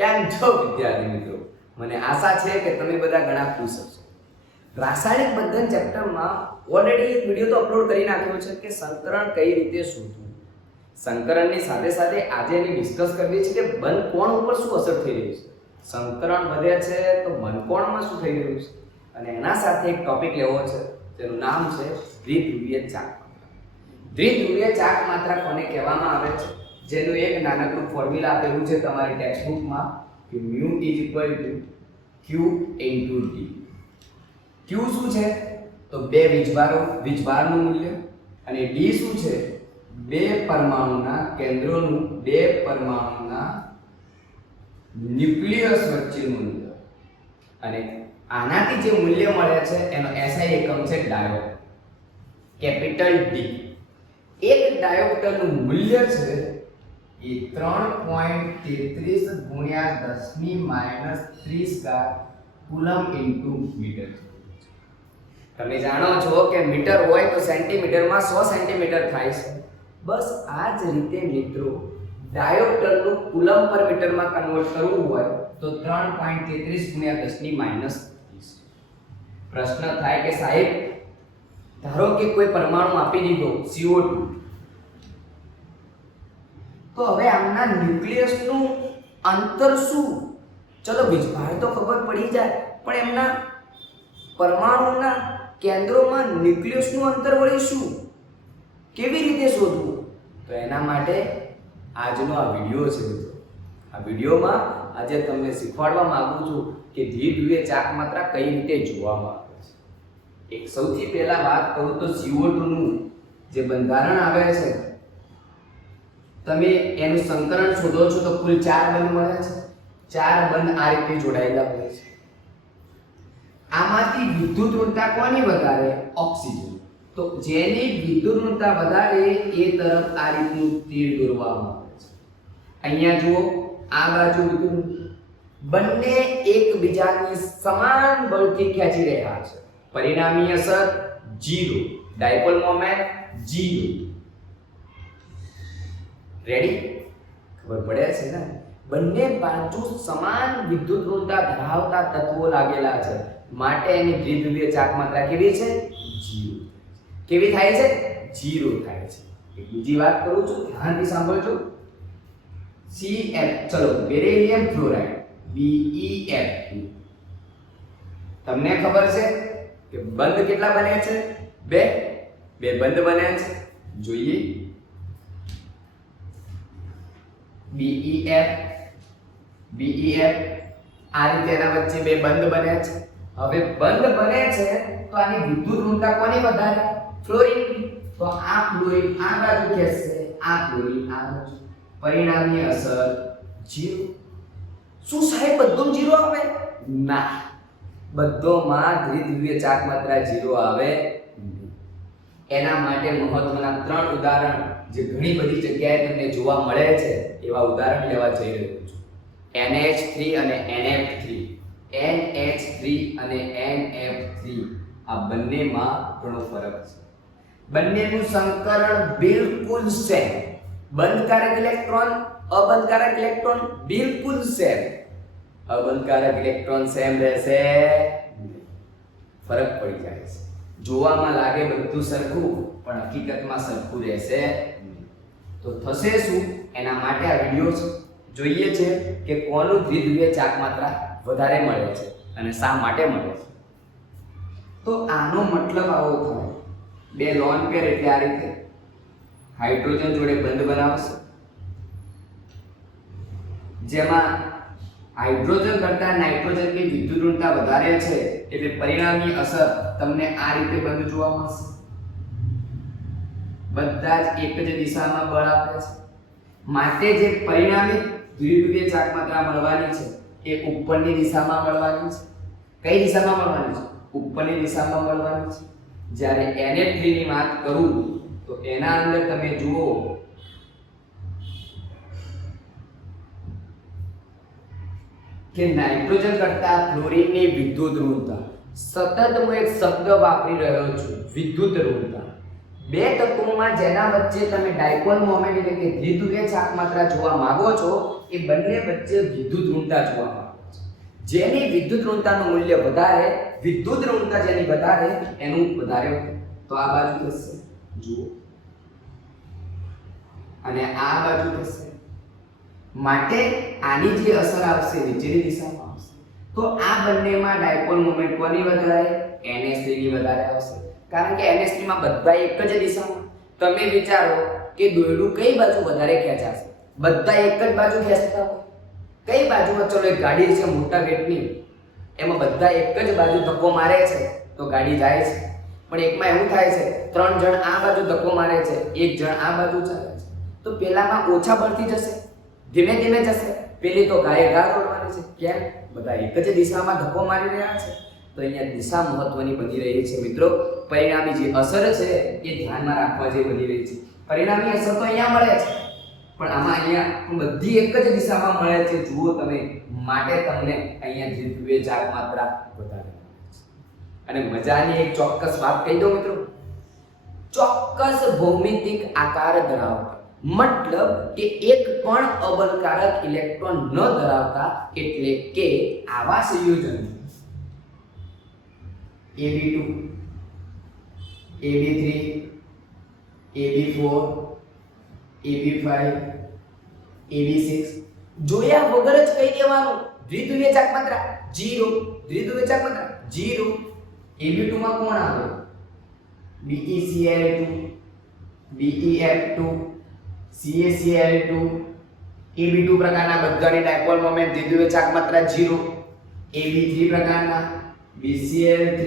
કેમ છો વિદ્યાર્થી મિત્રો? મને આશા છે કે તમે બધા ઘણા ખુશ હશો. રાસાયણિક બંધન ચેપ્ટરમાં ઓલરેડી એક વીડિયો તો અપલોડ કરી નાખ્યો છે કે સંકરણ કઈ રીતે શોધવું? સંકરણની સાથે સાથે આજે એની ડિસ્કસ કરવી છે કે બંધ કોણ ઉપર શું અસર થઈ રહી છે? સંકરણ વધે છે તો મનકોણમાં શું થઈ રહ્યું છે? અને એના સાથે એક ટોપિક લેવો છે તેનું નામ છે દ્વિધ્રુવીય ચાક દ્વિધ્રુવીય ચાક માત્રા કોને કહેવામાં આવે છે? જેનું એક નાનકડું ફોર્મ્યુલા આપેલું છે તમારી ટેક્સ્ટબુકમાં કે mu is equal to q into T Q શું છે? તો બે વીજભારો, વીજભારનું મૂલ્ય અને ડી શું છે? બે પરમાણુના કેન્દ્રોનું, બે પરમાણુના ન્યુક્લિયસ વચ્ચેનું મૂલ્ય. અને આનાથી જે મૂલ્ય મળે છે, એનો એસઆઈ એકમ છે ડાયો કેપિટલ ડી એક ડાયોપ્ટરનું મૂલ્ય છે એ ત્રણ પોઈન્ટ તેત્રીસ ગુણ્યા દસની માઇનસ ત્રીસ ઘાત કુલમ ઇન્ટુ મીટર. તમે જાણો છો કે મીટર હોય તો સેન્ટીમીટરમાં સો સેન્ટીમીટર થાય છે. બસ આ જ રીતે મિત્રો ડાયોપ્ટરનું કુલમ પર મીટરમાં કન્વર્ટ કરવું હોય તો ત્રણ પોઈન્ટ તેત્રીસ ગુણ્યા દસની માઇનસ ત્રીસ. પ્રશ્ન થાય કે સાહેબ, ધારો કે કોઈ પરમાણુ આપી દીધો CO2 તો હવે આમના ન્યુક્લિયસનું અંતર શું? ચલો વીજભાર તો ખબર પડી જાય, પણ એમના પરમાણુના કેન્દ્રોમાં ન્યુક્લિયસનું અંતર વળી શું? કેવી રીતે શોધવું? તો એના માટે આજનો આ વીડિયો છે આ વિડીયોમાં આજે તમને શીખવાડવા માંગુ છું કે દ્વિધ્રુવીય ચાક માત્રા કઈ રીતે જોવામાં આવે છે. એક સૌથી પહેલા વાત કરું તો સીઓ નું જે બંધારણ આવે છે તમે એનું સંકરણ શોધો છો તો કુલ ચાર બંધ મળે છે. ચાર બંધ આ રીતે જોડાયેલા હોય છે. આમાંથી વિદ્યુત ઋણતા કોની વધારે? ઓક્સિજન. તો જેની વિદ્યુત ઋણતા વધારે એ તરફ આ રીતનું તીર દોરવામાં આવે છે. અહીંયા જુઓ, આ બાજુ વિદ્યુત બંને એકબીજાની સમાન બળથી ખેંચી રહ્યા છે. પરિણામી અસર zero dipole moment zero ready ખબર પડે છે ને? બંને બાજુ સમાન વિદ્યુત ઋણતા ધરાવતા તત્વો લાગેલા છે. માટે એની દ્વિધ્રુવીય ચાક માત્રા કેવી છે? જીરો. કેવી થાય છે? જીરો થાય છે. એક બીજી વાત કરું છું, ધ્યાનથી સાંભળજો. CF ચલો, બેરિલિયમ ફ્લોરાઇડ BeF તમને ખબર છે કે બંધ કેટલા બને છે? બે? બે બંધ બને છે. જોઈએ. BeF BeF આ રીતે એના વચ્ચે બે બંધ બને છે. હવે બંધ બને છે તો આની વિદ્યુત ઋણતા કોની વધારે? ફ્લોરિન તો આ ફ્લોરિન આ બાજુ ખેંચશે, આ ફ્લોરિન આ બાજુ. પરિણામી અસર જીરો. શું સાહેબ, બધું જીરો આવે? ના. બધોમાં દ્વિધ્રુવીય ચાક માત્રા જીરો આવે એના માટે મહત્વના ત્રણ ઉદાહરણ જે ઘણી બધી જગ્યાએ તમને જોવા મળે છે, એવા ઉદાહરણ લેવા જઈ રહ્યો છું. NH3 અને NF3 NH3 અને NF3 આ બંનેમાં ઘણો ફરક છે. બંનેનું સંકરણ બિલકુલ સેમ બંધકારક ઇલેક્ટ્રોન, અબંધકારક ઇલેક્ટ્રોન બિલકુલ સેમ અબંધકારક ઇલેક્ટ્રોન સેમ રહેશે ફરક પડી જાય છે. જોવામાં લાગે બધું સરખું, પણ હકીકતમાં સરખું રહેશે. તો થશે શું? એના માટે આ વીડિયો જોઈએ છે કે કોનું દ્વિધ્રુવીય ચાક માત્રા વધારે મળે છે અને શા માટે મળે છે? તો આનો મતલબ આવો થાય. બે લોન પેર એટલે આ રીતે હાઇડ્રોજન જોડે બંધ બનાવશે. જેમાં હાઇડ્રોજન કરતાં નાઇટ્રોજનની વિદ્યુત ઋણતા વધારે છે એટલે પરિણામી અસર તમને આ રીતે બંધ જોવા મળશે. બધા જ એક જ દિશામાં બળ આપે છે. માટે જે પરિણામે દ્વિધ્રુવીય ચાક માત્રા મળવાની છે, એ ઉપરની દિશામાં મળવાની છે. કઈ દિશામાં મળવાની છે? ઉપરની દિશામાં મળવાની છે. જ્યારે Na3 ની વાત કરું, તો એના અંદર તમે જુઓ, કે નાઇટ્રોજન કરતા ફ્લોરિનની વિદ્યુત ઋણતા. સતત હું એક શબ્દ વાપરી રહ્યો છું, વિદ્યુત ઋણતા. બે તત્વોમાં જેના વચ્ચે તમે ડાયપોલ મોમેન્ટ એટલે કે દ્વિધ્રુવીય ચાક માત્રા જોવા માંગો છો, એ બંને વચ્ચે વિદ્યુત ઋણતા જોવા માંગે છે. જેની વિદ્યુત ઋણતાનું મૂલ્ય વધારે, વિદ્યુત ઋણતા જેની વધારે, એનું વધારે તો આ બાજુ થશે, જુઓ. અને આ બાજુ થશે. માટે આની જે અસર આવશે, નીચેની દિશામાં આવશે. તો આ બંનેમાં ડાયપોલ મોમેન્ટ કોની વધારે? એનએસડીની વધારે આવશે. કારણ કે એમએસટીમાં બધા એક જ દિશામાં. તમે વિચારો કે દોરડું કઈ બાજુ વધારે ખેંચાશે? બધા એક જ બાજુ ખેંચતા હોય. કઈ બાજુમાં ચલો એક ગાડી છે મોટા વેટની. એમાં બધા એક જ બાજુ ધક્કો મારે છે, તો ગાડી જાય છે. પણ એકમાં એવું થાય છે, ત્રણ જણ આ બાજુ ધક્કો મારે છે, એક જણ આ બાજુ ચાલે છે. તો પેલામાં ઓછા બળથી જશે, ધીમે ધીમે જશે. પેલી તો ગાય ગા રોડવાની છે. કેમ? બધા એક જ દિશામાં ધક્કો મારી રહ્યા છે. તો અહીંયા દિશા મહત્વની બની રહી છે મિત્રો. પરિણામી જે અસર છે એ ધ્યાનમાં રાખવા જેવી બની રહી છે. પરિણામી અસર તો અહીંયા મળે છે. પણ આમાં અહીંયા બધી એક જ દિશામાં મળે છે. જુઓ તમે, માટે તમને અહીંયા જે ચાર્જ માત્રા વધારે અને મજાની એક ચોક્કસ વાત કહી દઉં મિત્રો. ચોક્કસ ભૌમિતિક આકાર ધરાવતા, મતલબ કે એક પણ અબલકારક ઇલેક્ટ્રોન ન ધરાવતા એટલે કે આવા સંયોજન. AB2 AB3 AB4 AB5 AB6 જોયા વગર જ કહી દેવાનું. દ્વિધ્રુવીય ચાક માત્રા 0 દ્વિધ્રુવીય ચાક માત્રા 0 AB2 માં કોણ આવે? BeCl2 BeF2 CaCl2 AB2 પ્રકારના બધાની ડાયપોલ મોમેન્ટ દ્વિધ્રુવીય ચાક માત્રા 0 AB3 પ્રકારના BCl3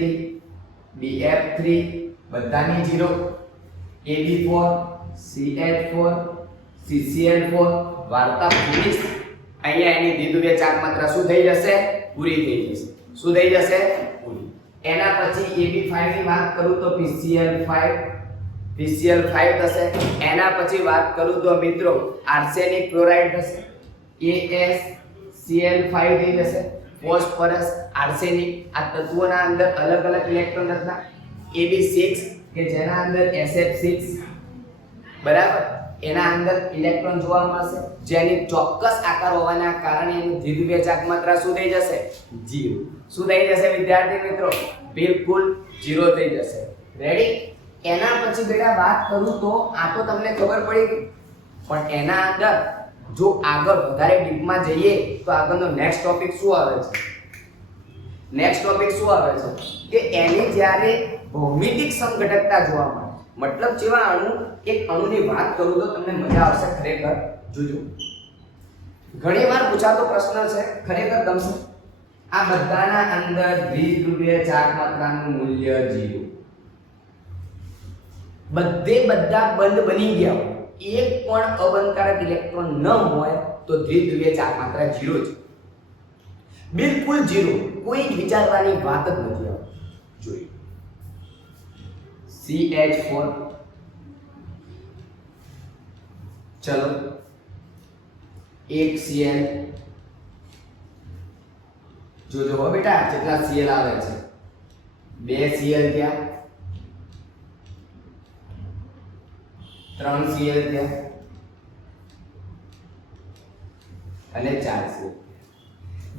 BF3 બધાની 0 AB4 CH4 CCl4 વાર્તા ફિનિશ અહીંયા એની દ્વિધ્રુવીય ચાક માત્રા શું થઈ જશે? પૂરી થઈ જશે. શું થઈ જશે? પૂરી. એના પછી AB5 ની વાત કરું તો PCl5 PCl5 થશે. એના પછી વાત કરું તો મિત્રો આર્સેનિક ક્લોરાઇડ થશે. AsCl5 થઈ જશે. ફોસ્ફરસ, આર્સેનિક, આ તત્વોના અંદર અલગ અલગ ઇલેક્ટ્રોન હતા એબી સિક્સ કે જેના અંદર એસએફ સિક્સ બરાબર? એના અંદર ઇલેક્ટ્રોન જોવા મળશે. જેની ચોક્કસ આકાર હોવાના કારણે એની દ્વિધ્રુવીય માત્રા શું થઈ જશે? જીરો શું થઈ જશે, વિદ્યાર્થી મિત્રો? બિલકુલ જીરો થઈ જશે. રેડી એના પછી બેટા વાત કરું તો આ તો તમને ખબર પડી ગઈ. પણ એના અંદર જો આગળ વધારે ડીપમાં જઈએ તો આગળનો નેક્સ્ટ ટોપિક શું આવે છે? નેક્સ્ટ ટોપિક શું આવે છે? કે એની જ્યારે ભૌમિતિક સંગઠકતા જોવા મળે. મતલબ જેવા અણુ, એક અણુની વાત કરું તો તમને મજા આવશે ખરેખર. જોજો. ઘણી વાર પૂછાતો પ્રશ્ન છે, ખરેખર ગમશે આ બધાના અંદર દ્વિધ્રુવીય ચાર માત્રાનું મૂલ્ય 0 બધે બધા બંધ બની ગયા એક પણ અબંધકારક ઇલેક્ટ્રોન ન હોય તો દ્વિધ્રુવીય ચાર્જ માત્રા 0 છે બિલકુલ જીરો કોઈ વિચારવાની વાત જ નથી આવતી જોઈએ. CH4 ચલો. એક સીએલ જોજો હો બેટા, કેટલા સીએલ આવે છે? બે સીએલ ત્યાં ત્રણ સીએલ ત્યાં. અને ચાર સીએલ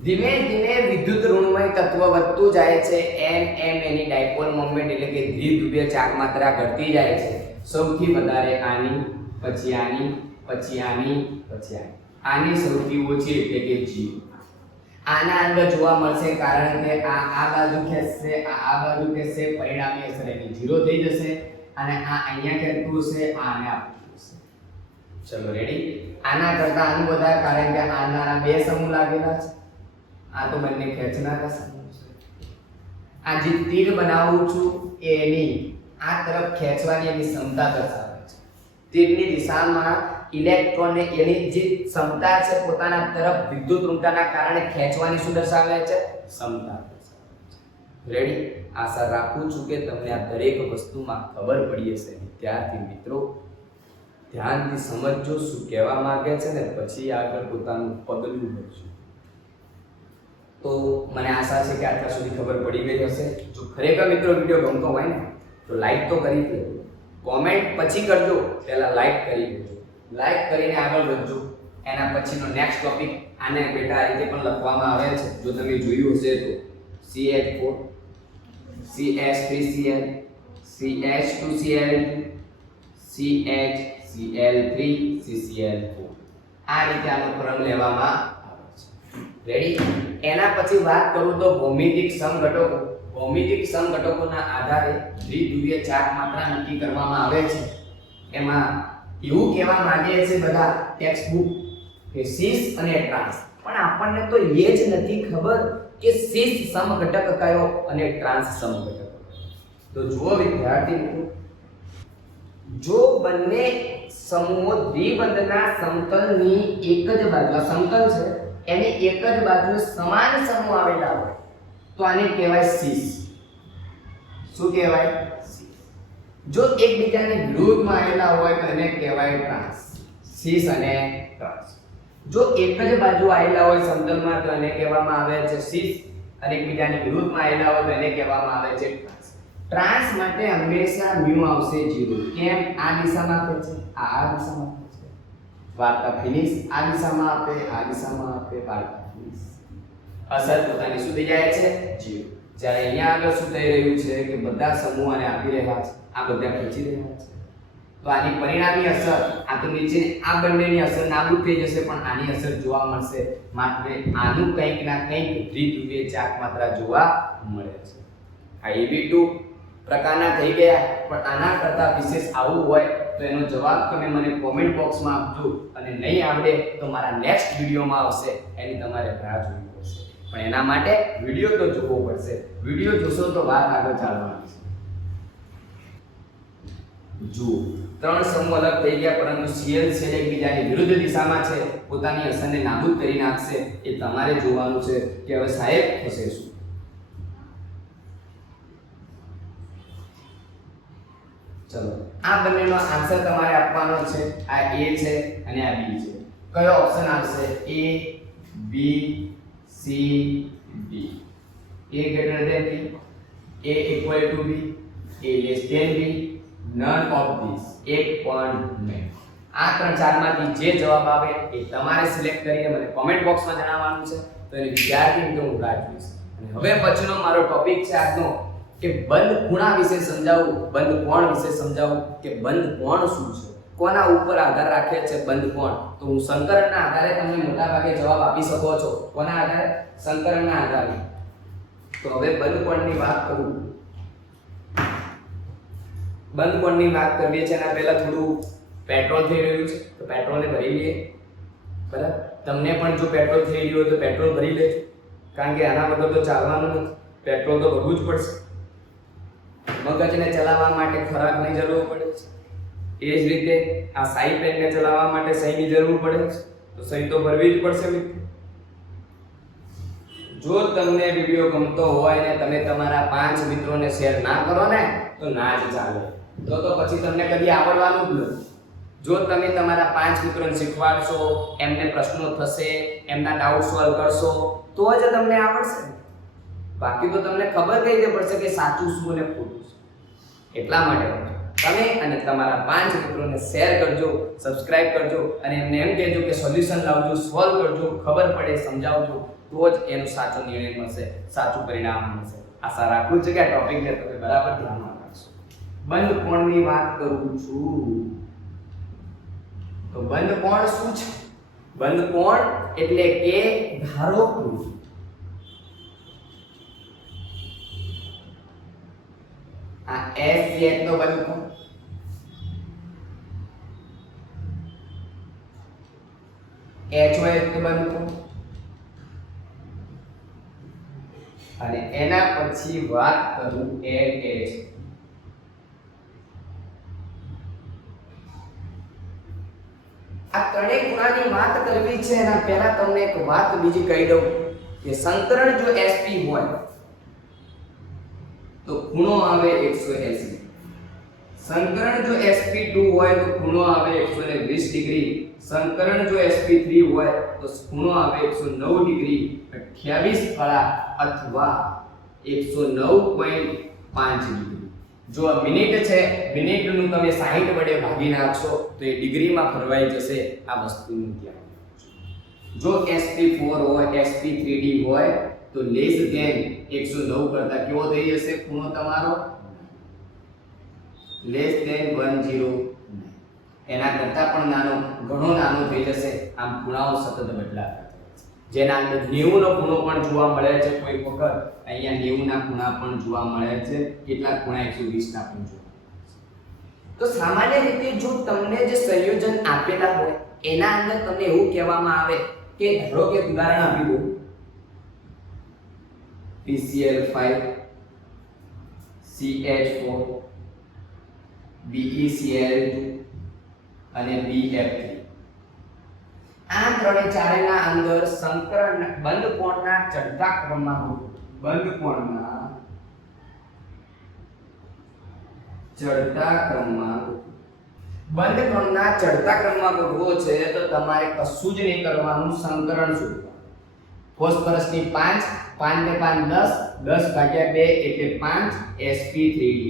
ધીમે ધીમે વિદ્યુત ઋણમય તત્વ વધતું જાય છે. એમ એમ એની ડાયપોલ મોમેન્ટ એટલે કે દ્વિધ્રુવીય ચાક માત્રા ઘટતી જાય છે. સૌથી વધારે આની, પછી આની પછી આની પછી આની. આની સૌથી ઓછી એટલે કે જી આના અંદર જોવા મળશે કારણ કે આ આ બાજુ ખેંચશે, આ આ બાજુ ખેંચશે, પરિણામી અસર એની ઝીરો થઈ જશે. અને આ અહીંયા કેટલું હશે આ આને આપતું હશે ચલો રેડી આના કરતા આનું વધારે કારણ કે આના બે સમૂહ લાગેલા છે. આ તો બંને ખેંચનારા સમૂહ છે. આ જે તીર બનાવું છું એની આ તરફ ખેંચવાની એની ક્ષમતા દર્શાવે છે. તીરની દિશામાં ઇલેક્ટ્રોનને એની જે ક્ષમતા છે પોતાના તરફ વિદ્યુત ઋણતાના કારણે ખેંચવાની શું દર્શાવે છે? ક્ષમતા. રેડી આશા રાખું છું કે તમને આ દરેક વસ્તુમાં ખબર પડી હશે. વિદ્યાર્થી મિત્રો, ધ્યાનથી સમજજો શું કહેવા માંગે છે ને પછી આગળ પોતાનું પગલું ભરજો તો મને આશા છે કે આટલા સુધી ખબર પડી ગઈ હશે. જો ખરેખર મિત્રો વીડિયો ગમતો હોય ને, તો લાઈક તો કરી દેજો કોમેન્ટ પછી કરજો. પહેલાં લાઈક કરી દેજો લાઈક કરીને આગળ વધજો. એના પછીનો નેક્સ્ટ ટોપિક આને બેટા આ રીતે પણ લખવામાં આવે છે. જો તમે જોયું હશે તો CH4 CH3Cl CH2Cl CHCl3 CCl4 આ રીતે આનો ક્રમ લેવામાં આવે છે. રેડી એના પછી વાત કરું તો ભૌમિતિક સમઘટકો. ભૌમિતિક સમઘટકોના આધારે દ્વિધ્રુવીય ચાર્જ માત્રા નક્કી કરવામાં આવે છે. એમાં એવું કહેવા માંગે છે બધા ટેક્સ્ટ બુક કે સીસ અને ટ્રાન્સ પણ આપણને તો એ જ નથી ખબર કે શીશ સમઘટક કયો અને ટ્રાન્સ સમઘટક તો જુઓ વિદ્યાર્થી મિત્રો જો બંને સમૂહો દ્વિબંધના સમતલની એક જ બાજુ, આ સમતલ છે, એની એક જ બાજુ સમાન સમૂહ આવેલા હોય, તો આને કહેવાય સીસ શું કહેવાય? જો એકબીજાની વિરુદ્ધમાં આવેલા હોય તો એને કહેવાય ટ્રાન્સ સીસ અને ટ્રાન્સ જો એક જ બાજુ આવેલા હોય સમતલમાં તો એને કહેવામાં આવે છે સીસ અને એકબીજાની વિરુદ્ધમાં આવેલા હોય તો એને કહેવામાં આવે છે ટ્રાન્સ. ટ્રાન્સ માટે હંમેશા મ્યુ આવશે જીરો. કેમ? આ દિશામાં આપે છે. આ આ દિશામાં આપે છે. વાર્તા ફિનિશ. આ દિશામાં આપે, આ દિશામાં આપે, વાર્તા ફિનિશ. અસર પોતાની શું થઈ જાય છે, જીરો. જ્યારે અહીંયા આગળ શું થઈ રહ્યું છે કે બધા સમૂહ આને આપી રહ્યા છે, આ બધા ખેંચી રહ્યા છે. તો આની પરિણામી અસર, આ તો નીચે, આ બંનેની અસર નાબૂદ થઈ જશે, પણ આની અસર જોવા મળશે. માત્ર આનું કંઈક ના કંઈક દ્વિધ્રુવીય ચાક માત્રા જોવા મળે છે. આ AB2 પ્રકારના થઈ ગયા, પણ આના કરતાં વિશેષ આવું હોય તો એનો જવાબ તમે મને કોમેન્ટ બોક્સમાં આપજો. અને નહીં આવડે તો મારા નેક્સ્ટ વિડીયોમાં આવશે, એની તમારે રાહ જોવી પડશે. પણ એના માટે વીડિયો તો જોવો પડશે. વીડિયો જોશો તો વાત આગળ ચાલવાની છે. જુઓ, ત્રણ સમૂહ અલગ થઈ ગયા, પરંતુ સીએલ છે એકબીજાની વિરુદ્ધ દિશામાં છે. પોતાની અસરને નાબૂદ કરી નાખશે એ તમારે જોવાનું છે કે હવે સાહેબ થશે શું? ચલો, આ બંનેનો આન્સર તમારે આપવાનો છે. આ એ છે અને આ બી છે. કયો ઓપ્શન આવશે? A B C D A greater than B A equal to B A less than B none of this એક પણ નહીં. આ ત્રણ ચારમાંથી જે જવાબ આવે એ તમારે સિલેક્ટ કરીને મને કોમેન્ટ બોક્સમાં જણાવવાનું છે. તો એને વિદ્યાર્થી મિત્રો હું રાહ જોઈશ. અને હવે પછીનો મારો ટોપિક છે આજનો, કે બંધ ખૂણા વિશે સમજાવું બંધ કોણ વિશે સમજાવું કે બંધ કોણ શું છે? કોના ઉપર આધાર રાખે છે બંધ કોણ? તો હું સંકરણના આધારે તમને મોટા ભાગે જવાબ આપી શકો છો. કોના આધારે? સંકરણના આધારે. તો હવે બંધ કોણની વાત કરું. બંધ કોણની વાત કરીએ છીએ એના પહેલાં થોડું પેટ્રોલ થઈ રહ્યું છે, તો પેટ્રોલને ભરી લઈએ. બરાબર? તમને પણ જો પેટ્રોલ થઈ રહ્યું હોય તો પેટ્રોલ ભરી લેજો. કારણ કે આના વગર તો ચાલવાનું નથી. પેટ્રોલ તો ભરવું જ પડશે. મગજને ચલાવવા માટે ખોરાકની જરૂર પડે છે. એ જ રીતે આ સાઈ પેનને ચલાવવા માટે સહીની જરૂર પડે છે. તો સહી તો ભરવી જ પડશે મિત્રો. જો તમને વીડિયો ગમતો હોય ને તમે તમારા પાંચ મિત્રોને શેર ના કરો ને, તો ના જ ચાલે. તો તો પછી તમને કદી આવડવાનું જ નથી. જો તમે તમારા પાંચ મિત્રોને શીખવાડશો, એમને પ્રશ્નો થશે, એમના ડાઉટ સોલ્વ કરશો, તો જ તમને આવડશે. બાકી તો તમને ખબર કઈ રીતે પડશે કે સાચું શું અને ખોટું છે. એટલા માટે તમે અને તમારા પાંચ મિત્રોને શેર કરજો સબસ્ક્રાઇબ કરજો અને એમને એમ કહેજો કે સોલ્યુશન લાવજો સોલ્વ કરજો, ખબર પડે, સમજાવજો, તો જ એનો સાચો નિર્ણય મળશે, સાચું પરિણામ મળશે. આશા રાખું છું કે આ ટોપિકને તમે બરાબર ધ્યાનમાં બંધ કોણની વાત કરું છું. તો બંધ કોણ શું છે? બંધ કોણ એટલે કે ધારો આ એસ એટલો બંધ કોણ એચ હોય નો બંધ કોણ અને એના પછી વાત કરું એ એચ આ ત્રણેય ગુણાની વાત કરવી છે એના પહેલા તમને એક વાત બીજી કહી દઉં કે સંકરણ જો SP હોય, તો ખૂણો આવે 180 સંકરણ જો SP2 હોય, તો ખૂણો આવે 120 ડિગ્રી. સંકરણ જો SP3 હોય, તો ખૂણો આવે 109 ડિગ્રી. 28 ફળા અથવા 109.5 ડિગ્રી. જો આ મિનિટ છે, મિનિટનું તમે 60 વડે ભાગી નાખશો, તો એ ડિગ્રીમાં ફરવાઈ જશે આ વસ્તુનું ધ્યાન જો એસપી ફોર હોય એસપી થ્રીડી હોય, તો લેસ ધેન 109 કરતા કેવો થઈ જશે ખૂણો તમારો? લેસ ધેન 109 એના કરતાં પણ નાનો, ઘણો નાનો થઈ જશે. આમ ખૂણાઓ સતત બદલાતા. જેના અંદર 90 નો ખૂણો પણ જોવા મળે છે કોઈ વખત. અહીંયા 90 ના ખૂણા પણ જોવા મળે છે. કેટલાક ખૂણા 120 ના પણ જોવા તો સામાન્ય રીતે જો તમને જે સંયોજન આપેલા હોય, એના અંદર તમને એવું કહેવામાં આવે કે ધારો કે ઉદાહરણ આપી દો PCl5 CH4 BeCl2 અને BF3 આ ત્રણે ચારેના અંદર સંકરણ બંધ કોણના ચડતા ક્રમમાં હોય. બંધ કોણના ચડતા ક્રમમાં બંધ કોણના ચડતા ક્રમમાં ગોઠવો છે તો તમારે કશું જ નહીં કરવાનું સંકરણ શોધવાનું ફોસ્ફરસની 5 5 ને પાંચ દસ દસ ભાગ્યા બે એટલે 5 sp3d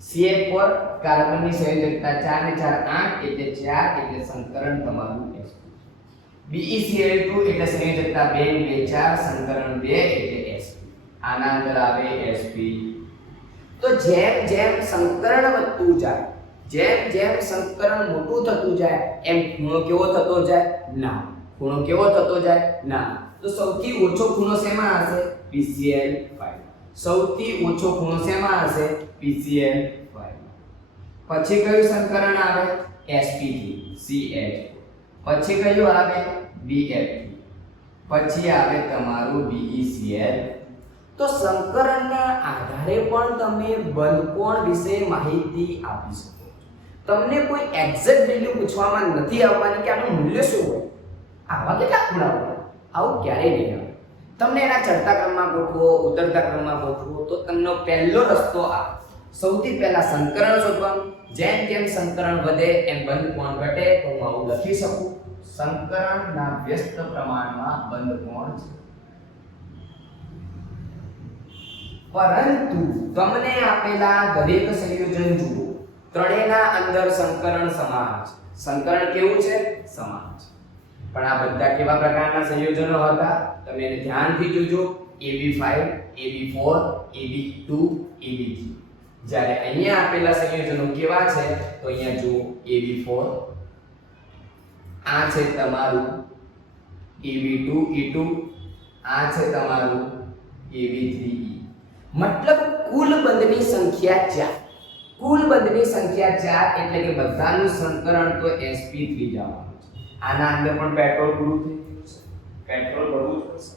CH4 કાર્બનની સંયોજકતા ચાર ને 4 8 એટલે ચાર એટલે સંકરણ તમારું BeCl2 એટલે સંયોજકતા 2 ને 2 4 સંકરણ 2 એટલે sp આના અંદર આવે sp તો જેમ જેમ સંકરણ વધતું જાય, જેમ જેમ સંકરણ મોટું થતું જાય, એમ ખૂણો કેવો થતો જાય? ના. ખૂણો કેવો થતો જાય? ના. તો સૌથી ઓછો ખૂણો શેમાં હશે? BCl5 સૌથી ઓછો ખૂણો શેમાં હશે? BCl5 પછી કયું સંકરણ આવે? Sp3 CH પછી કયું આવે? BF3 પછી આવે તમારું BeCl તો સંકરણના આધારે પણ તમે બલકોણ વિશે માહિતી આપી શકો. તમને કોઈ એક્ઝેક્ટ વેલ્યુ પૂછવામાં નથી આવવાની કે આનું મૂલ્ય શું હોય? આવા કેટલા ખૂણા હોય? આવું ક્યારેય નહીં આવે. તમને એના ચડતા ક્રમમાં ગોઠવો, ઉતરતા ક્રમમાં ગોઠવો, તો તમને પહેલો રસ્તો આ. સૌથી પહેલા સંકરણ શોધવાનું. જેમ જેમ સંકરણ વધે, એમ બંધ કોણ ઘટે, તો હું આવું લખી શકું. સંકરણના વ્યસ્ત પ્રમાણમાં બંધ કોણ છે? પરંતુ તમને આપેલા દરેક સંયોજન જુઓ. ત્રણેયના અંદર સંકરણ સમાન છે. સંકરણ કેવું છે? સમાન છે. પણ આ બધા કેવા પ્રકારના સંયોજનો હતા? તમે એને ધ્યાનથી જોજો. AB5 AB4 AB2 AB3 જ્યારે અહીંયા આપેલા સંયોજનો કેવા છે? તો અહીંયા જુઓ. AB4 આ છે તમારું AB2 E2 આ છે તમારું એવી થ્રી ઈ મતલબ કુલ બંધની સંખ્યા ચાર. કુલ બંધની સંખ્યા ચાર એટલે કે બધાનું સંકરણ તો એસપી થ્રી જવાનું છે. આના અંદર પણ પેટ્રોલ પૂરું થઈ પેટ્રોલ ભરવું પડશે.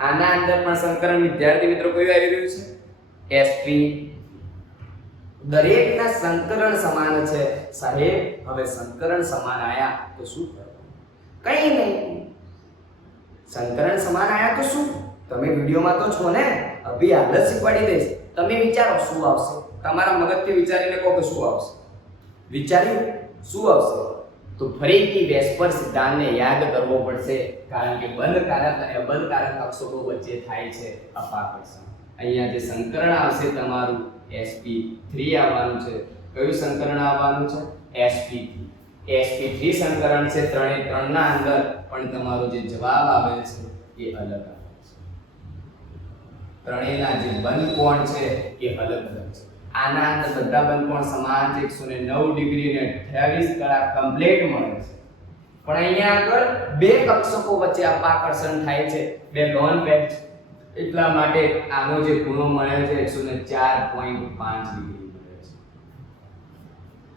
આના અંદર પણ સંકરણ વિદ્યાર્થી મિત્રો કયું આવી રહ્યું છે? Sp દરેકના સંકરણ સમાન છે. સાહેબ, હવે સંકરણ સમાન આયા તો શું કરવું કઈ નહીં. સંકરણ સમાન આયા તો શું? તમે વિડીયોમાં તો છો ને? અભી હાલ જ શીખવાડી દઈશ. તમે વિચારો શું આવશે? તમારા મગજથી વિચારીને કહો કે શું આવશે? વિચાર્યું? શું આવશે? તો ફરીથી વેસ્પર સિદ્ધાંતને યાદ કરવો પડશે, કારણ કે બંધ કારક અને અબંધ કારક અક્ષરો વચ્ચે થાય છે અપાકર્ષણ. અહીંયા જે સંકરણ આવશે તમારું sp3 આવવાનું છે. કયું સંકરણ આવવાનું છે? Sp3 sp3 સંકરણ છે ત્રણે ત્રણના અંદર, પણ તમારો જે જવાબ આવે છે એ અલગ આવે છે. ત્રણેયના જે બંધ કોણ છે એ અલગ અલગ છે. આના અંદર બધા બંધ કોણ સમાન છે? 109 ડિગ્રી અને 28 કલાક કમ્પ્લીટ મળે છે. પણ અહીંયા આગળ બે કક્ષકો વચ્ચે અપાકર્ષણ થાય છે. બે લોન પેચ એટલા માટે આનો જે ખૂણો મળે છે 104.5 ડિગ્રી મળે છે.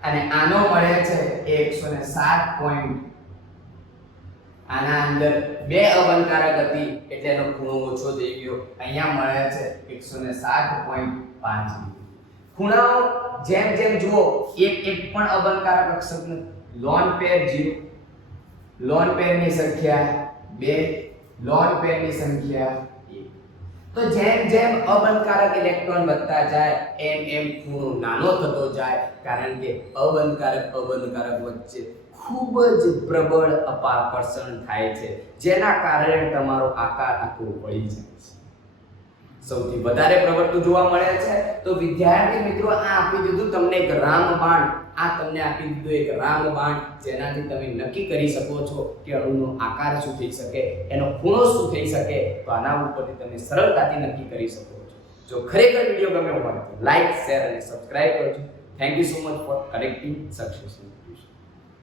અને આનો મળે છે એ 107 પોઈન્ટ આના અંદર બે અવનકારક હતી એટલે એનો ખૂણો ઓછો થઈ ગયો. અહીંયા મળે છે 107.5 ખૂણાઓ જેમ જેમ જુઓ, એક એક પણ અવનકારક અક્ષર લોન પેર જીરો લોન પેરની સંખ્યા બે લોન પેરની સંખ્યા 1 તો જેમ જેમ અબંધકારક ઇલેક્ટ્રોન વધતા જાય, એમ એમ ખૂણો નાનો થતો જાય, કારણ કે અબંધકારક અબંધકારક વચ્ચે ખૂબ જ પ્રબળ અપાકર્ષણ થાય છે, જેના કારણે તમારો આકાર આખો વળી જાય છે. સૌથી વધારે પ્રવર્તતું જોવા મળે છે. તો વિદ્યાર્થી મિત્રો, આ આપી દીધું તમને એક રામબાણ. આ તમને આપી દીધું એક રામબાણ. જેનાથી તમે નક્કી કરી શકો છો કે અણુનો આકાર શું થઈ શકે, એનો ખૂણો શું થઈ શકે. તો આના ઉપરથી તમે સરળતાથી નક્કી કરી શકો છો. જો ખરેખર વીડિયો ગમ્યો હોય તો લાઈક, શેર અને સબસ્ક્રાઇબ કરજો. Thank you so much for connecting success